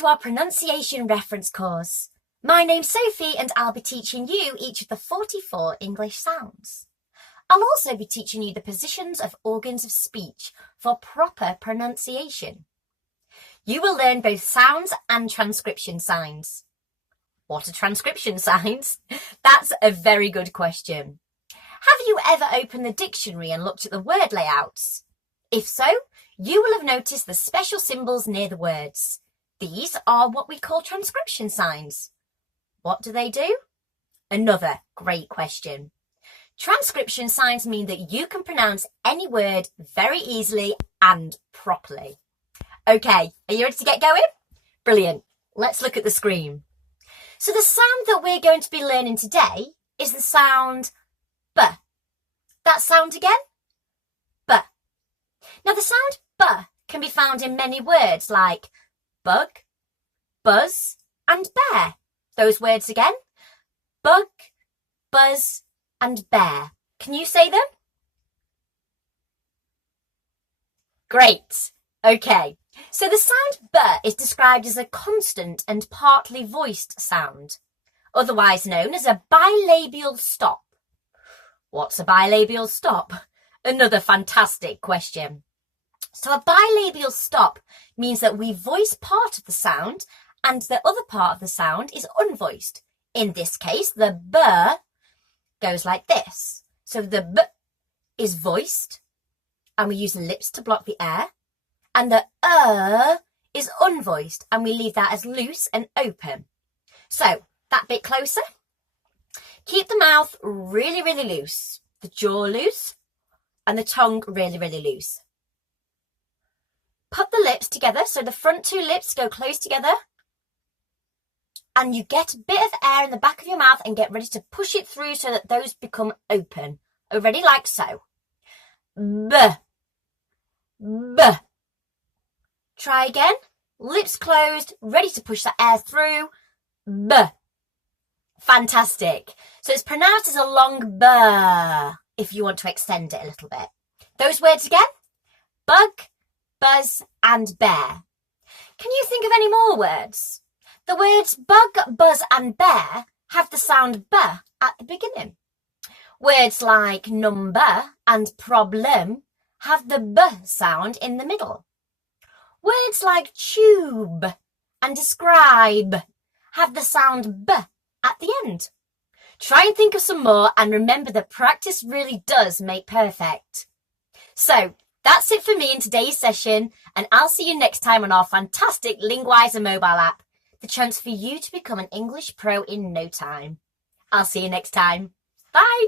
to our pronunciation reference course. My name's Sophie and I'll be teaching you each of the 44 English sounds. I'll also be teaching you the positions of organs of speech for proper pronunciation. You will learn both sounds and transcription signs. What are transcription signs? That's a very good question. Have you ever opened the dictionary and looked at the word layouts? If so, you will have noticed the special symbols near the words. These are what we call transcription signs. What do they do? Another great question. Transcription signs mean that you can pronounce any word very easily and properly. Okay, are you ready to get going? Brilliant. Let's look at the screen. So the sound that we're going to be learning today is the sound B. That sound again? B. Now the sound B can be found in many words like bug, buzz and bear. Those words again. Bug, buzz and bear. Can you say them? Great. Okay. So the sound B is described as a constant and partly voiced sound, otherwise known as a bilabial stop. What's a bilabial stop? Another fantastic question. So a bilabial stop means that we voice part of the sound and the other part of the sound is unvoiced. In this case, the B goes like this. So the B is voiced and we use the lips to block the air. And the is unvoiced and we leave that as loose and open. So that bit closer. Keep the mouth really, really loose. The jaw loose and the tongue really, really loose. Put the lips together so the front two lips go close together. And you get a bit of air in the back of your mouth and get ready to push it through so that those become open. Already like so. B. B. Try again. Lips closed, ready to push the air through. B. Fantastic. So it's pronounced as a long B if you want to extend it a little bit. Those words again. Bug, buzz and bear. Can you think of any more words? The words bug, buzz and bear have the sound B at the beginning. Words like number and problem have the B sound in the middle. Words like tube and describe have the sound B at the end. Try and think of some more and remember that practice really does make perfect. So that's it for me in today's session and I'll see you next time on our fantastic Lingwizer mobile app. The chance for you to become an English pro in no time. I'll see you next time. Bye!